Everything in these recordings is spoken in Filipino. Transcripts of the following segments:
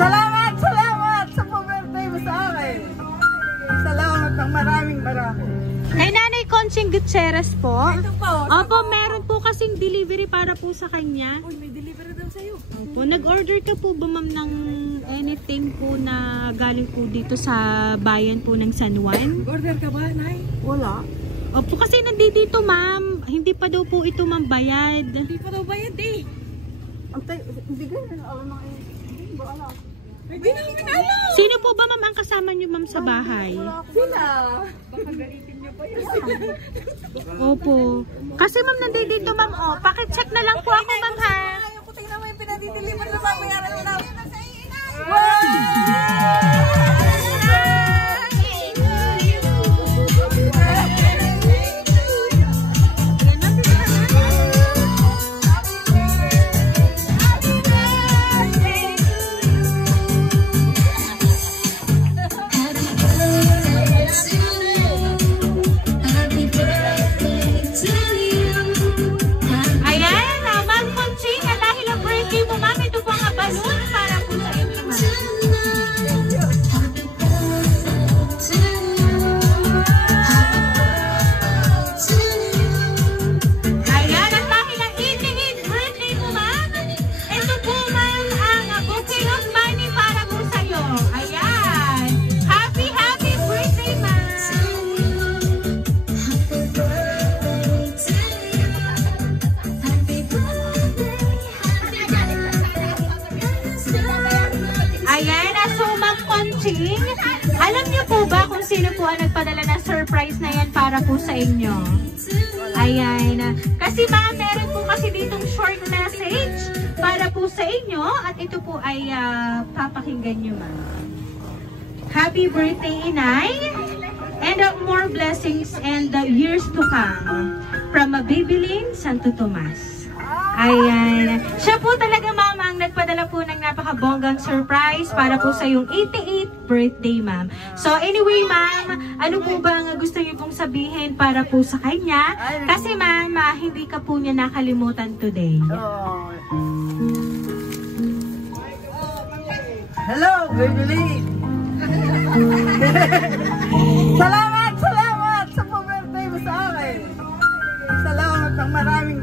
Salamat sa pag-birthday mo sa akin. Salamat ng maraming. Kay Nanay Conching Gutierrez po. Ito po. Opo, meron po kasing delivery para po sa kanya. Uy, may delivery daw sa'yo. Opo, nag-order ka po ba ma'am ng anything po na galing po dito sa bayan po ng San Juan? Order ka ba, Nay? Wala. Opo, kasi nandito ma'am, hindi pa daw po ito ma'am bayad. Hindi pa daw bayad eh. Hindi ganun. Hindi ba alam? Hindi namin alam. Sino po ba ma'am ang kasama niyo ma'am sa bahay? Sila. Baka galitin niyo pa yun. Opo. Kasi ma'am nandito ma'am, oh, pakicheck na lang po ako ma'am ha. Ayaw ko tingnan mo yung pinadideliver na mamayaran nyo na. Alam niyo po ba kung sino po ang nagpadala ng surprise na yan para po sa inyo? Ayan. Kasi ma'am, meron po kasi ditong short message para po sa inyo at ito po ay papakinggan niyo ma'am. Happy birthday, Inay! And more blessings and years to come from Mabibilin, Santo Tomas. Ayan. Siya po talaga ma'am ang nagpadala po ng napakabonggang surprise para po sa iyong 88th birthday ma'am. So anyway ma'am, ano po ba ang gusto niyo pong sabihin para po sa kanya? Kasi ma'am, hindi ka po niya nakalimutan today. Hello, baby. Salamat sa pag-birthday mo sa akin. Salamat ng maraming.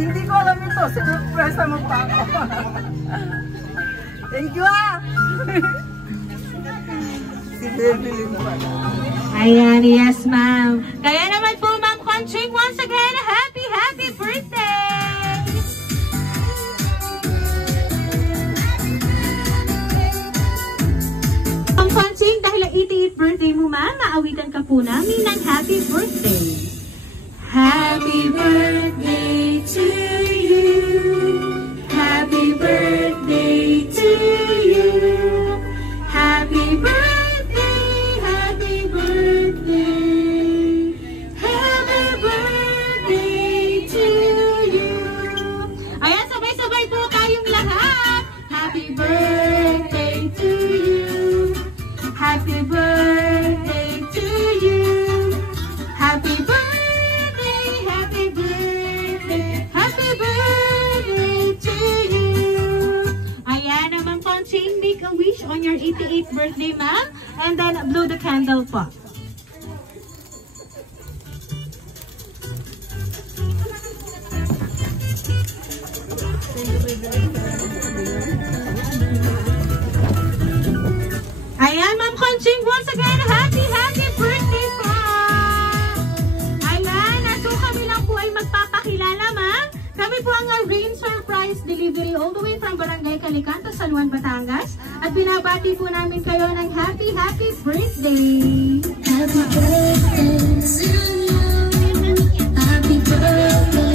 Hindi ko alam ito. Sinurpresa mo pa ako. Thank you Ayan, yes ma'am. Kaya naman po ma'am Conching, once again, happy birthday! Ma'am Conching, dahil 88th birthday mo ma'am, maawitan ka po namin ng happy birthday. Happy birthday to you. Happy birthday to you. Happy birthday, happy birthday. Happy birthday to you. Ayan, sabay-sabay po tayong lahat. Happy birthday to you. Happy birthday to you. Happy birthday. Make a wish on your 88th birthday, ma'am, and then blow the candle po. Ayan, Ma'am Conching, once again, happy birthday po! Ayan, so kami lang po ay magpapakilala, ma'am. Kami po ang Rain Surprise Delivery all the way from Barangay Calicanto, San Juan, Batangas. At binabati po namin kayo ng happy birthday! Happy birthday to you! Happy birthday!